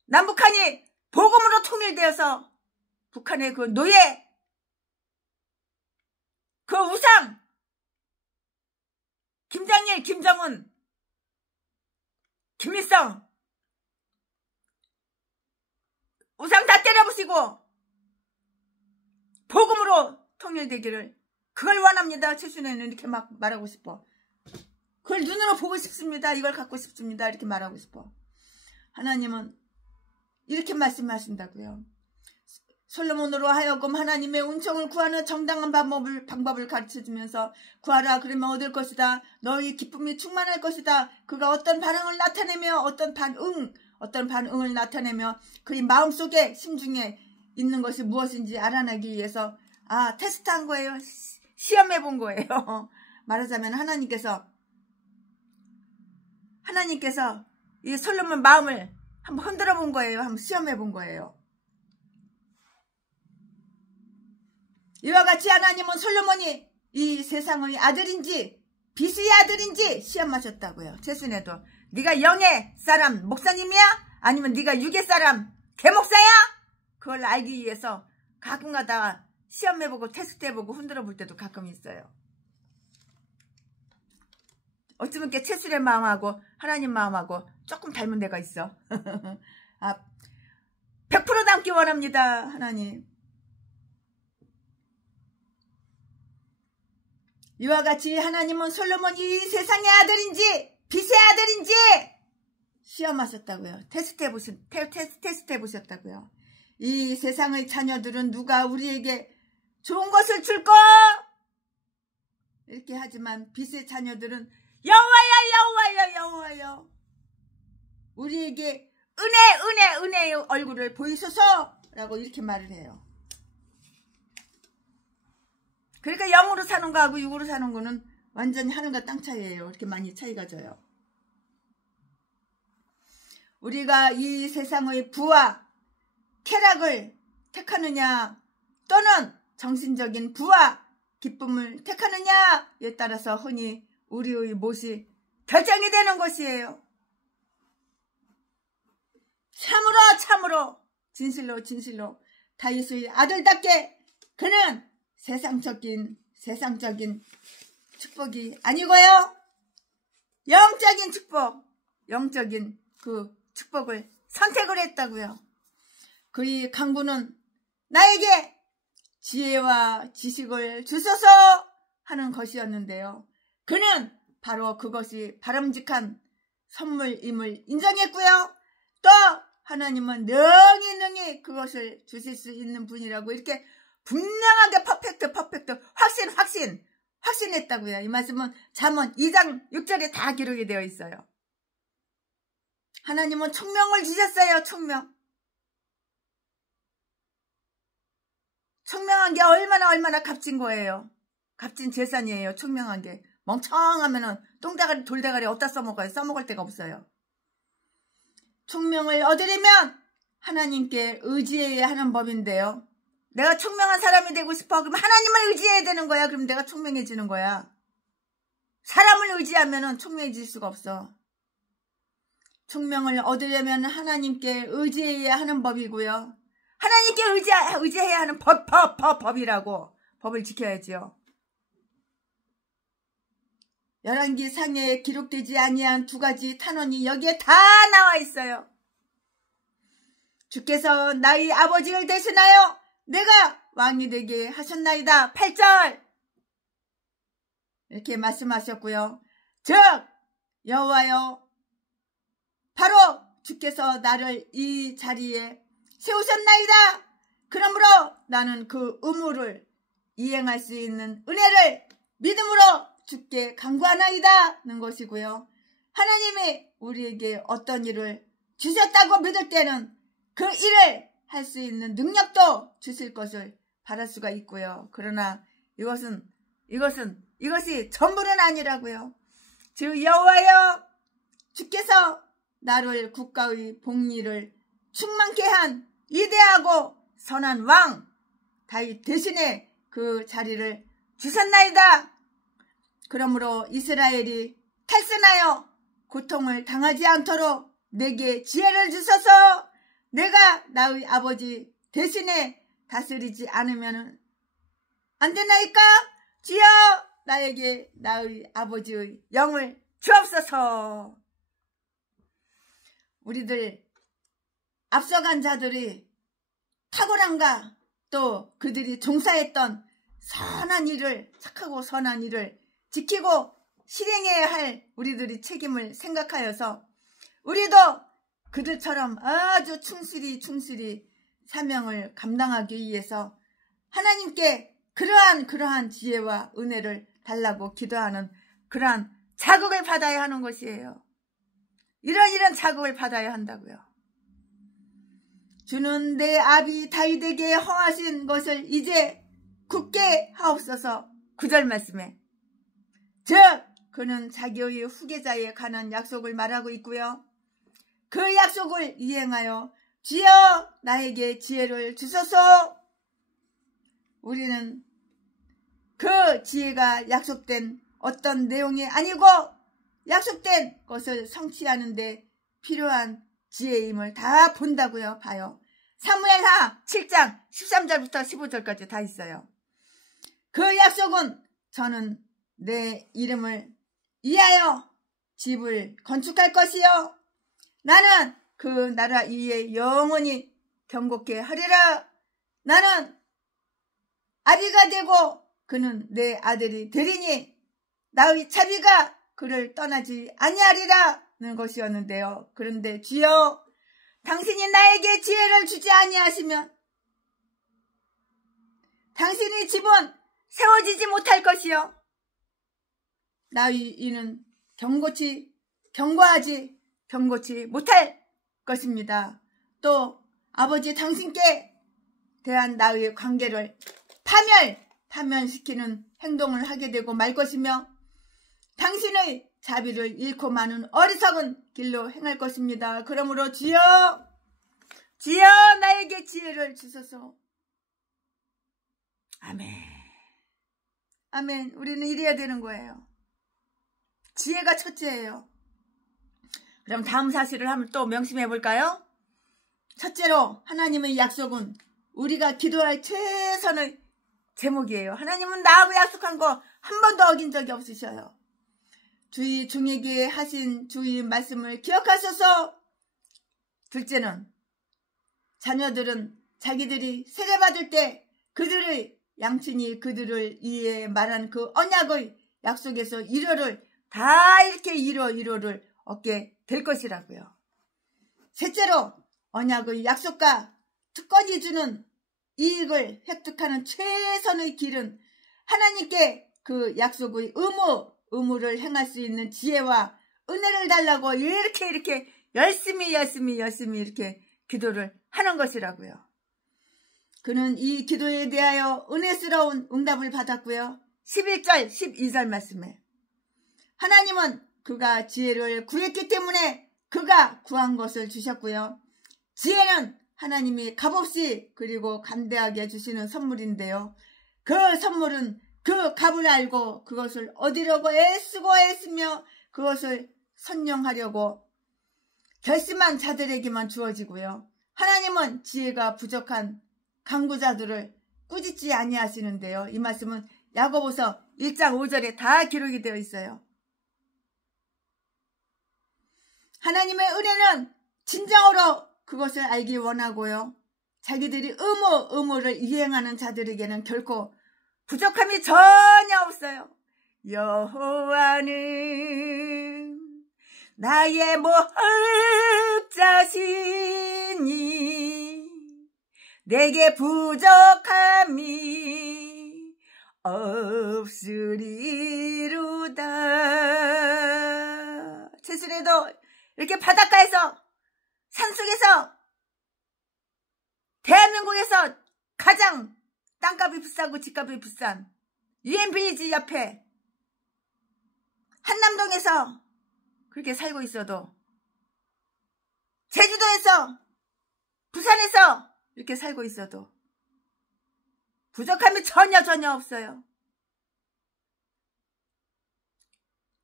남북한이 복음으로 통일되어서 북한의 그 노예, 그 우상, 김정일, 김정은, 김일성 우상 다 때려부시고 복음으로 통일되기를 그걸 원합니다. 최순애는 이렇게 막 말하고 싶어. 그걸 눈으로 보고 싶습니다. 이걸 갖고 싶습니다. 이렇게 말하고 싶어. 하나님은 이렇게 말씀하신다고요. 솔로몬으로 하여금 하나님의 은총을 구하는 정당한 방법을 가르쳐주면서 구하라 그러면 얻을 것이다. 너희 기쁨이 충만할 것이다. 그가 어떤 반응을 나타내며 어떤 반응을 나타내며 그의 마음속에 심중에 있는 것이 무엇인지 알아내기 위해서 테스트한 거예요. 시험해 본 거예요. 말하자면 하나님께서 이 솔로몬 마음을 한번 흔들어 본 거예요. 한번 시험해 본 거예요. 이와 같이 하나님은 솔로몬이 이 세상의 아들인지 비스의 아들인지 시험하셨다고요. 최순애도 네가 영의 사람 목사님이야? 아니면 네가 육의 사람 개목사야? 그걸 알기 위해서 가끔가다 시험해보고 테스트해보고 흔들어 볼 때도 가끔 있어요. 어쩌면 최순애 마음하고 하나님 마음하고 조금 닮은 데가 있어. 100% 닮기 원합니다. 하나님. 이와 같이 하나님은 솔로몬이 이 세상의 아들인지 빛의 아들인지 시험하셨다고요. 테스트해 보셨다고요. 이 세상의 자녀들은 누가 우리에게 좋은 것을 줄까? 이렇게 하지만 빛의 자녀들은 여호와여 우리에게 은혜의 얼굴을 보이소서 라고 이렇게 말을 해요. 그러니까 영으로 사는 거하고 육으로 사는 거는 완전히 하늘과 땅 차이예요. 이렇게 많이 차이가 져요. 우리가 이 세상의 부와 쾌락을 택하느냐 또는 정신적인 부와 기쁨을 택하느냐에 따라서 흔히 우리의 몫이 결정이 되는 것이에요. 참으로 진실로 다윗의 아들답게 그는 세상적인 축복이 아니고요. 영적인 축복, 영적인 그 축복을 선택을 했다고요. 그의 간구는 나에게 지혜와 지식을 주소서 하는 것이었는데요. 그는 바로 그것이 바람직한 선물임을 인정했고요. 또 하나님은 능히 그것을 주실 수 있는 분이라고 이렇게 분명하게 퍼펙트 확신했다고요. 이 말씀은 잠언 2장 6절에 다 기록이 되어 있어요. 하나님은 총명을 주셨어요. 총명한 게 얼마나 값진 거예요. 값진 재산이에요. 총명한 게. 멍청하면은 똥대가리 돌대가리 어디다 써먹어요. 써먹을 데가 없어요. 총명을 얻으려면 하나님께 의지해야 하는 법인데요. 내가 총명한 사람이 되고 싶어. 그럼 하나님을 의지해야 되는 거야. 그럼 내가 총명해지는 거야. 사람을 의지하면 총명해질 수가 없어. 총명을 얻으려면 하나님께 의지해야 하는 법이고요. 하나님께 의지해야 하는 법이라고. 법을 지켜야지요. 열왕기 상에 기록되지 아니한 두 가지 탄원이 여기에 다 나와 있어요. 주께서 나의 아버지를 대신하여 내가 왕이 되게 하셨나이다. 8절 이렇게 말씀하셨고요. 즉 여호와여 바로 주께서 나를 이 자리에 세우셨나이다. 그러므로 나는 그 의무를 이행할 수 있는 은혜를 믿음으로 주께 간구하나이다는 것이고요. 하나님이 우리에게 어떤 일을 주셨다고 믿을 때는 그 일을 할 수 있는 능력도 주실 것을 바랄 수가 있고요. 그러나 이것이 전부는 아니라고요. 즉 여호와여 주께서 나를 국가의 복리를 충만케 한 위대하고 선한 왕 다윗 대신에 그 자리를 주셨나이다. 그러므로 이스라엘이 탈선하여 고통을 당하지 않도록 내게 지혜를 주소서. 내가 나의 아버지 대신에 다스리지 않으면 안 되나이까? 주여 나에게 나의 아버지의 영을 주옵소서. 우리들 앞서간 자들이 탁월한가 또 그들이 종사했던 선한 일을 착하고 선한 일을 지키고 실행해야 할 우리들이 책임을 생각하여서 우리도 그들처럼 아주 충실히 사명을 감당하기 위해서 하나님께 그러한 지혜와 은혜를 달라고 기도하는 그러한 자극을 받아야 하는 것이에요. 이런 자극을 받아야 한다고요. 주는 내 아비 다윗에게 허하신 것을 이제 굳게 하옵소서. 9절 말씀에 즉 그는 자기의 후계자에 관한 약속을 말하고 있고요. 그 약속을 이행하여 주여 나에게 지혜를 주소서. 우리는 그 지혜가 약속된 어떤 내용이 아니고 약속된 것을 성취하는 데 필요한 지혜임을 다 본다고요. 봐요. 사무엘하 7장 13절부터 15절까지 다 있어요. 그 약속은 저는 내 이름을 위하여 집을 건축할 것이요 나는 그 나라 위에 영원히 경고케 하리라. 나는 아비가 되고 그는 내 아들이 되리니 나의 자비가 그를 떠나지 아니하리라는 것이었는데요. 그런데 주여 당신이 나에게 지혜를 주지 아니하시면 당신의 집은 세워지지 못할 것이요 나의 이는 경고치 못할 것입니다. 또 아버지 당신께 대한 나의 관계를 파멸시키는 행동을 하게 되고 말 것이며 당신의 자비를 잃고 마는 어리석은 길로 행할 것입니다. 그러므로 주여 나에게 지혜를 주소서. 아멘. 우리는 이래야 되는 거예요. 지혜가 첫째예요. 그럼 다음 사실을 한번 또 명심해 볼까요? 첫째로 하나님의 약속은 우리가 기도할 최선의 제목이에요. 하나님은 나하고 약속한 거 한 번도 어긴 적이 없으셔요. 주의 종에게 하신 주의 말씀을 기억하셔서. 둘째는 자녀들은 자기들이 세례받을 때 그들의 양친이 그들을 위해 말한 그 언약의 약속에서 1호를 다 이렇게 1호를 얻게 될 것이라고요. 셋째로 언약의 약속과 특권이 주는 이익을 획득하는 최선의 길은 하나님께 그 약속의 의무를 행할 수 있는 지혜와 은혜를 달라고 이렇게 열심히 이렇게 기도를 하는 것이라고요. 그는 이 기도에 대하여 은혜스러운 응답을 받았고요. 11절 12절 말씀에 하나님은 그가 지혜를 구했기 때문에 그가 구한 것을 주셨고요. 지혜는 하나님이 값없이 그리고 감대하게 주시는 선물인데요. 그 선물은 그 값을 알고 그것을 얻으려고 애쓰며 그것을 선용하려고 결심한 자들에게만 주어지고요. 하나님은 지혜가 부족한 강구자들을 꾸짖지 아니하시는데요. 이 말씀은 야고보서 1장 5절에 다 기록이 되어 있어요. 하나님의 은혜는 진정으로 그것을 알기 원하고요. 자기들이 의무를 이행하는 자들에게는 결코 부족함이 전혀 없어요. 여호와는 나의 목자시니 내게 부족함이 없으리로다. 최순에도 이렇게 바닷가에서 산속에서 대한민국에서 가장 땅값이 비싸고 집값이 비싼 유엔빌리지 옆에 한남동에서 그렇게 살고 있어도, 제주도에서 부산에서 이렇게 살고 있어도 부족함이 전혀 없어요.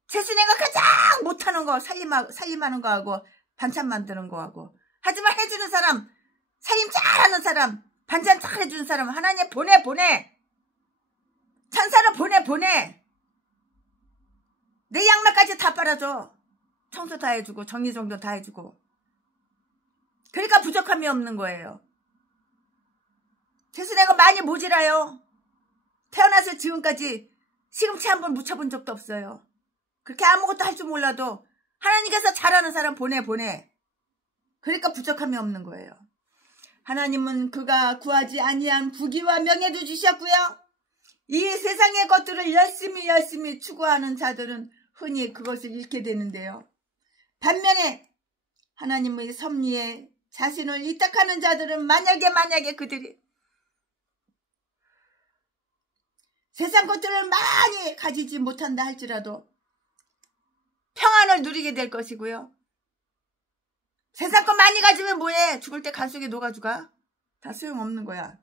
최순애가 가장 못하는 거 살림하는 거 하고 반찬 만드는 거 하고, 하지만 해주는 사람, 살림 잘하는 사람, 반찬 잘 해주는 사람 하나님 보내. 천사를 보내. 내 양말까지 다 빨아줘. 청소 다 해주고 정리정돈 다 해주고. 그러니까 부족함이 없는 거예요. 최순애가 많이 모질아요. 태어나서 지금까지 시금치 한 번 묻혀본 적도 없어요. 그렇게 아무것도 할 줄 몰라도 하나님께서 잘하는 사람 보내. 그러니까 부족함이 없는 거예요. 하나님은 그가 구하지 아니한 부귀와 명예도 주셨고요. 이 세상의 것들을 열심히 추구하는 자들은 흔히 그것을 잃게 되는데요. 반면에 하나님의 섭리에 자신을 위탁하는 자들은 만약에 그들이 세상 것들을 많이 가지지 못한다 할지라도 평안을 누리게 될 것이고요. 세상 것 많이 가지면 뭐해? 죽을 때 간 속에 녹아주가? 다 소용없는 거야.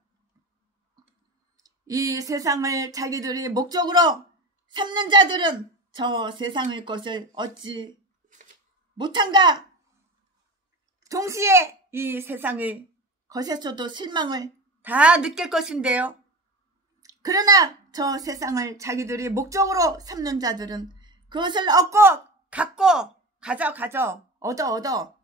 이 세상을 자기들이 목적으로 삼는 자들은 저 세상의 것을 얻지 못한가? 동시에 이 세상의 것에서도 실망을 다 느낄 것인데요. 그러나 저 세상을 자기들이 목적으로 삼는 자들은 그것을 얻고 갖고 가져 얻어.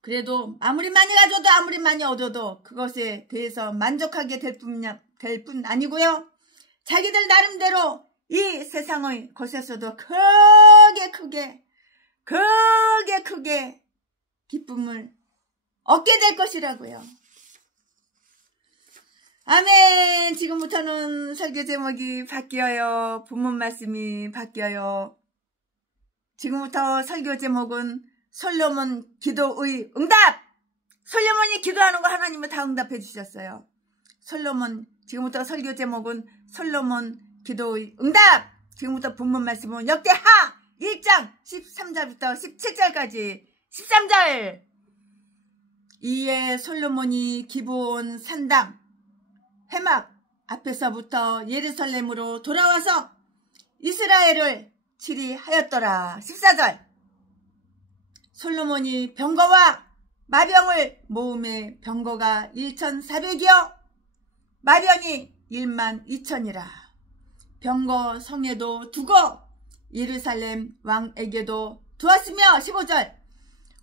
그래도 아무리 많이 가져도 아무리 많이 얻어도 그것에 대해서 만족하게 될 뿐 아니고요. 자기들 나름대로 이 세상의 것에서도 크게 기쁨을 얻게 될 것이라고요. 아멘. 지금부터는 설교 제목이 바뀌어요. 본문 말씀이 바뀌어요. 지금부터 설교 제목은 솔로몬 기도의 응답! 솔로몬이 기도하는 거 하나님은 다 응답해 주셨어요. 솔로몬, 지금부터 설교 제목은 솔로몬 기도의 응답! 지금부터 본문 말씀은 역대하 1장 13절부터 17절까지 13절. 이에 솔로몬이 기브온 산당 회막 앞에서부터 예루살렘으로 돌아와서 이스라엘을 치리하였더라. 14절. 솔로몬이 병거와 마병을 모음에 병거가 1,400이요 마병이 12,000이라. 병거 성에도 두고 예루살렘 왕에게도 두었으며 15절.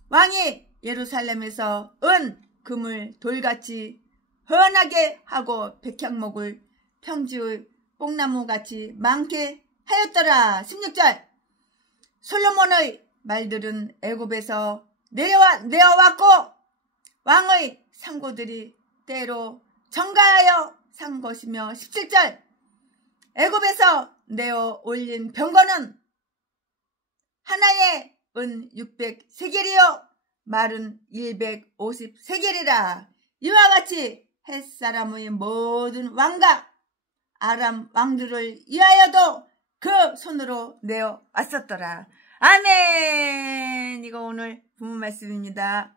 왕이 예루살렘에서 은, 금을 돌같이 헌하게 하고 백향목을 평지의 뽕나무같이 많게 하였더라. 16절. 솔로몬의 말들은 애굽에서 내어왔고 왕의 상고들이 때로 정가하여 산 것이며 17절. 애굽에서 내어 올린 병거는 하나에 은 600세겔이요 말은 150세겔이라. 이와 같이 햇사람의 모든 왕과 아람 왕들을 위하여도 그 손으로 내어 왔었더라. 아멘. 이거 오늘 본문 말씀입니다.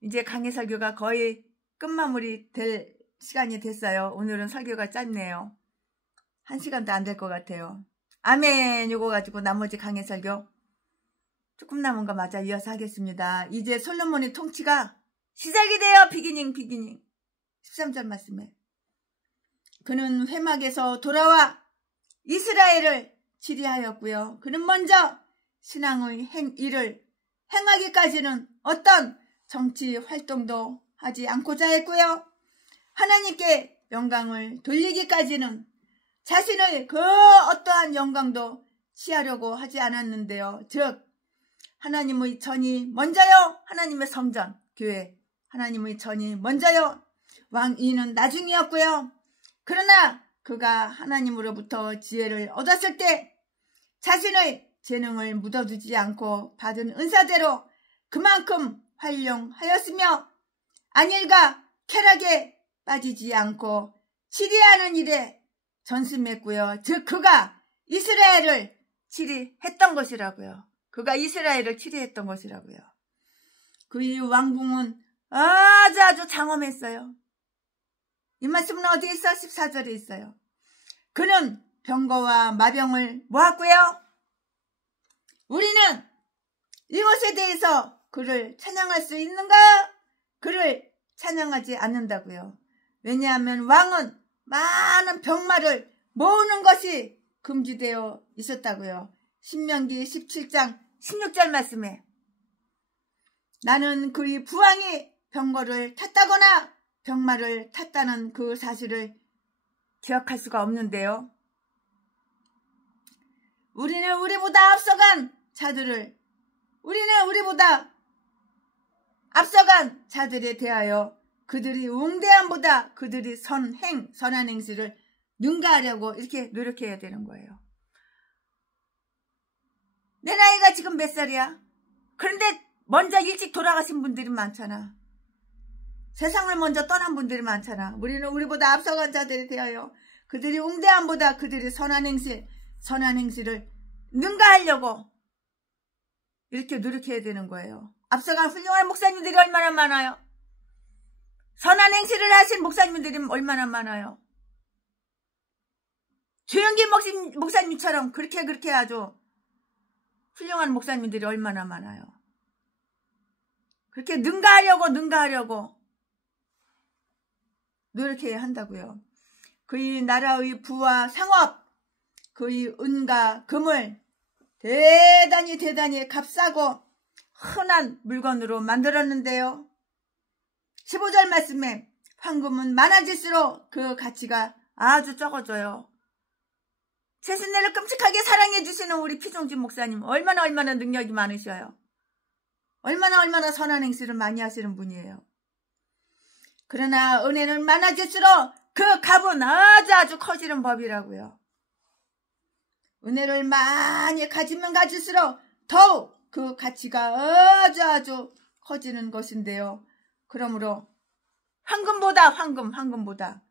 이제 강의 설교가 거의 끝마무리 될 시간이 됐어요. 오늘은 설교가 짧네요. 1시간도 안 될 것 같아요. 아멘. 이거 가지고 나머지 강의 설교 조금 남은 거 맞아 이어서 하겠습니다. 이제 솔로몬의 통치가 시작이 돼요. 비기닝. 13절 말씀에 그는 회막에서 돌아와 이스라엘을 치리하였고요. 그는 먼저 신앙의 일을 행하기까지는 어떤 정치 활동도 하지 않고자 했고요. 하나님께 영광을 돌리기까지는 자신의 그 어떠한 영광도 취하려고 하지 않았는데요. 즉 하나님의 전이 먼저요. 하나님의 성전, 교회, 하나님의 전이 먼저요. 왕위는 나중이었고요. 그러나 그가 하나님으로부터 지혜를 얻었을 때 자신의 재능을 묻어두지 않고 받은 은사대로 그만큼 활용하였으며 안일과 쾌락에 빠지지 않고 치리하는 일에 전심했고요. 즉 그가 이스라엘을 치리했던 것이라고요. 그가 이스라엘을 치리했던 것이라고요. 그의 왕궁은 아주 장엄했어요. 이 말씀은 어디에 있어? 14절에 있어요. 그는 병거와 마병을 모았고요. 우리는 이것에 대해서 그를 찬양할 수 있는가? 그를 찬양하지 않는다고요. 왜냐하면 왕은 많은 병마를 모으는 것이 금지되어 있었다고요. 신명기 17장 16절 말씀에 나는 그의 부왕이 병거를 탔다거나 병마를 탔다는 그 사실을 기억할 수가 없는데요. 우리는 우리보다 앞서간 자들에 대하여 그들이 웅대함보다 그들이 선한 행실을 능가하려고 이렇게 노력해야 되는 거예요. 내 나이가 지금 몇 살이야? 그런데 먼저 일찍 돌아가신 분들이 많잖아. 세상을 먼저 떠난 분들이 많잖아. 우리는 우리보다 앞서간 자들에 대하여 그들이 웅대함보다 그들이 선한 행실을 능가하려고 이렇게 노력해야 되는 거예요. 앞서간 훌륭한 목사님들이 얼마나 많아요. 선한 행실을 하신 목사님들이 얼마나 많아요. 조영기 목사님처럼 그렇게 아주 훌륭한 목사님들이 얼마나 많아요. 그렇게 능가하려고 노력해야 한다고요. 그의 나라의 부와 상업, 그의 은과 금을 대단히 값싸고 흔한 물건으로 만들었는데요. 15절 말씀에 황금은 많아질수록 그 가치가 아주 적어져요. 최순례를 끔찍하게 사랑해 주시는 우리 피종진 목사님 얼마나 능력이 많으셔요. 얼마나 선한 행실을 많이 하시는 분이에요. 그러나 은혜는 많아질수록 그 값은 아주 커지는 법이라고요. 은혜를 많이 가지면 가질수록 더욱 그 가치가 아주 커지는 것인데요. 그러므로 황금보다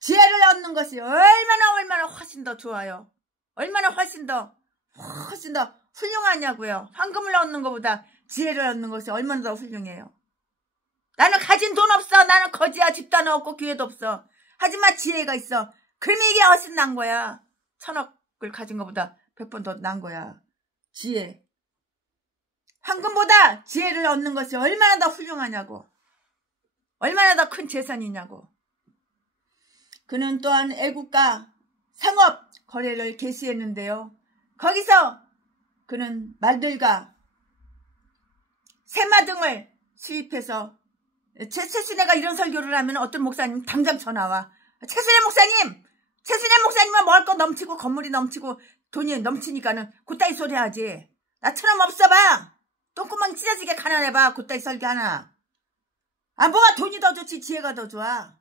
지혜를 얻는 것이 얼마나 훨씬 더 좋아요. 얼마나 훨씬 더 훌륭하냐고요. 황금을 얻는 것보다 지혜를 얻는 것이 얼마나 더 훌륭해요. 나는 가진 돈 없어. 나는 거지야. 집도 하나 없고 기회도 없어. 하지만 지혜가 있어. 그러면 이게 훨씬 난 거야. 1000억을 가진 것보다 100번 더 난 거야. 지혜. 황금보다 지혜를 얻는 것이 얼마나 더 훌륭하냐고. 얼마나 더 큰 재산이냐고. 그는 또한 애국가 상업 거래를 개시했는데요. 거기서 그는 말들과 새마 등을 수입해서 최순애가 이런 설교를 하면 어떤 목사님 당장 전화와. 최순애 목사님은 먹을 거 넘치고 건물이 넘치고 돈이 넘치니까는 그따위 소리 하지. 나처럼 없어봐. 똥구멍 찢어지게 가난해봐. 그따위 설교 하나. 뭐가 돈이 더 좋지 지혜가 더 좋아.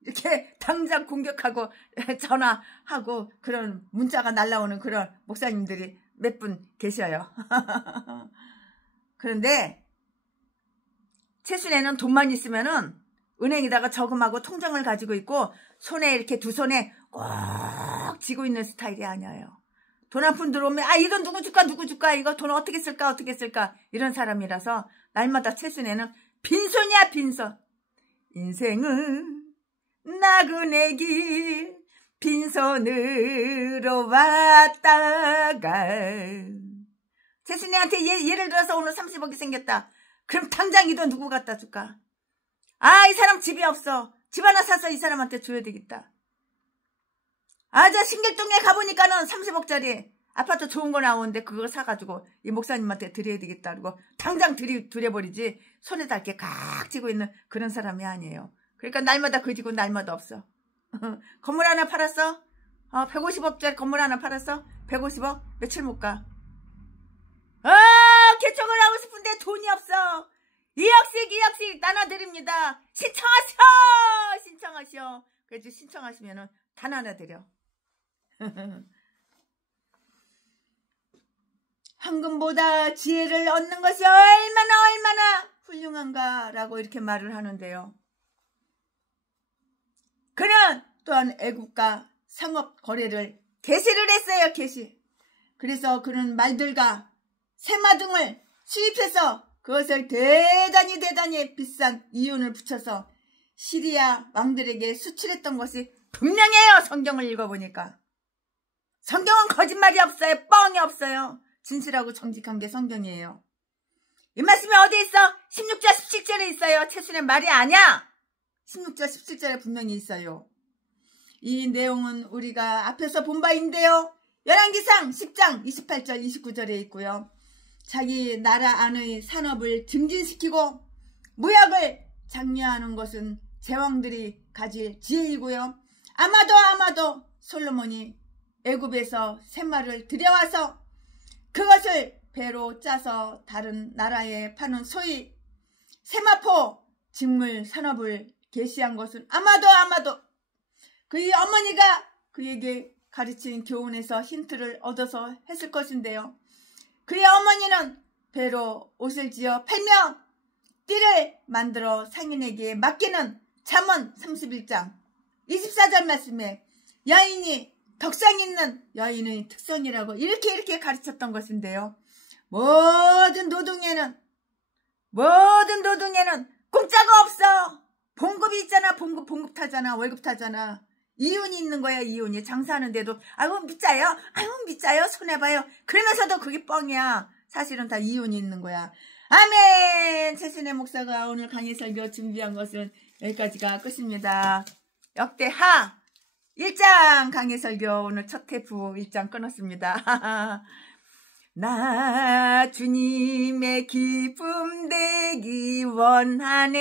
이렇게 당장 공격하고 전화하고 그런 문자가 날라오는 그런 목사님들이 몇 분 계셔요. 그런데 최순애는 돈만 있으면은 은행에다가 저금하고 통장을 가지고 있고 손에 이렇게 두 손에 꼭 쥐고 있는 스타일이 아니에요. 돈 한 푼 들어오면 이건 누구 줄까 이거 돈 어떻게 쓸까 이런 사람이라서 날마다 최순애는 빈손이야 빈손. 인생은 나그네 길 빈손으로 왔다가. 최순애한테 예를 들어서 오늘 30억이 생겼다. 그럼 당장 이 돈 누구 갖다 줄까? 이 사람 집이 없어. 집 하나 사서 이 사람한테 줘야 되겠다. 저 신길동에 가보니까는 30억짜리 아파트 좋은 거 나오는데 그거 사가지고 이 목사님한테 드려야 되겠다. 그리고 당장 드려버리지. 손에다 이렇게 각 쥐고 있는 그런 사람이 아니에요. 그러니까 날마다 그지고 날마다 없어. 건물 하나 팔았어? 150억짜리 건물 하나 팔았어? 150억? 며칠 못 가. 개척을 하고 싶은데 돈이 없어. 2억씩 나눠드립니다. 신청하셔. 그래서 신청하시면은 다 나눠드려. 황금보다 지혜를 얻는 것이 얼마나 훌륭한가라고 이렇게 말을 하는데요. 그는 또한 애국가 상업 거래를 개시를 했어요. 개시. 그래서 그는 말들과 새마 등을 수입해서 그것을 대단히 비싼 이윤을 붙여서 시리아 왕들에게 수출했던 것이 분명해요. 성경을 읽어보니까. 성경은 거짓말이 없어요. 뻥이 없어요. 진실하고 정직한 게 성경이에요. 이 말씀이 어디 있어? 16절 17절에 있어요. 최순애 말이 아니야. 16절 17절에 분명히 있어요. 이 내용은 우리가 앞에서 본 바인데요. 열왕기상 10장 28절 29절에 있고요. 자기 나라 안의 산업을 증진시키고 무역을 장려하는 것은 제왕들이 가질 지혜이고요. 아마도 솔로몬이 애굽에서 새마를 들여와서 그것을 배로 짜서 다른 나라에 파는 소위 세마포 직물 산업을 개시한 것은 아마도 그의 어머니가 그에게 가르친 교훈에서 힌트를 얻어서 했을 것인데요. 그의 어머니는 배로 옷을 지어 팔며 띠를 만들어 상인에게 맡기는 잠언 31장 24절 말씀에 여인이 덕상 있는 여인의 특성이라고 이렇게 가르쳤던 것인데요. 모든 노동에는 공짜가 없어. 봉급이 있잖아. 봉급 타잖아. 월급 타잖아. 이윤이 있는 거야. 이윤이. 장사하는데도 믿자요. 손해봐요. 그러면서도 그게 뻥이야. 사실은 다 이윤이 있는 거야. 아멘. 최순애 목사가 오늘 강의 설교 준비한 것은 여기까지가 끝입니다. 역대하 1장 강의 설교 오늘 첫 테프 1장 끊었습니다. 나 주님의 기쁨 되기 원하네.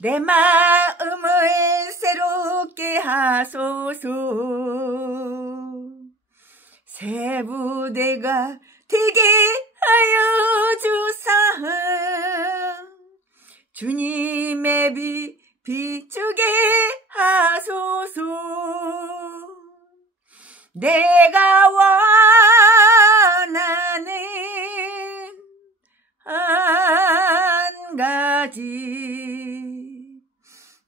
내 마음을 새롭게 하소서. 새 부대가 되게 하여 주사. 주님의 빛 비추게 하소서. 내가 가지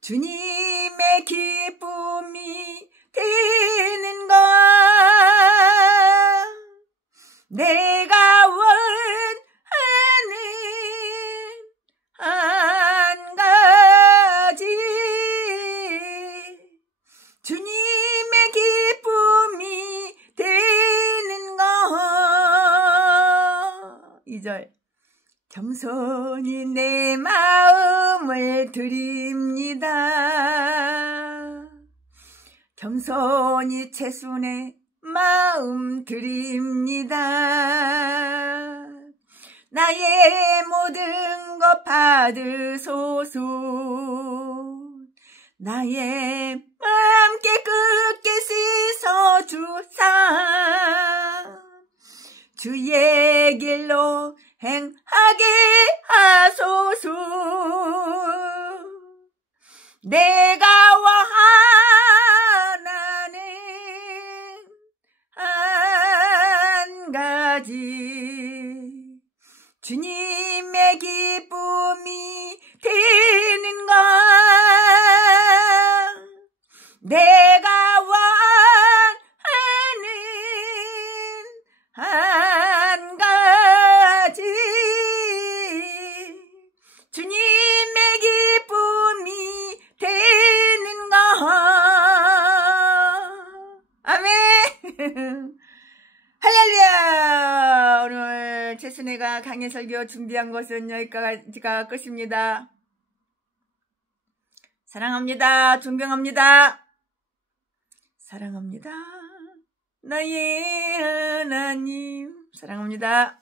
주님의 기쁨이 되는 것 내가 원하는 한 가지 주님의 기쁨이 되는 것 2절 겸손히 내 마음을 드립니다. 겸손히 채순의 마음 드립니다. 나의 모든 것 받으소서. 나의 마음 깨끗게 씻어주사 주의 길로 행하게 하소서. 내가 원하는 한 가지 주님의 기쁨이 되는 것 내가 원하는 한 가지 주님의 기쁨이 되는 것 아멘. 할렐루야. 오늘 최순애가 강연 설교 준비한 것은 여기까지가 끝입니다. 사랑합니다. 존경합니다. 사랑합니다. 나의 하나님 사랑합니다.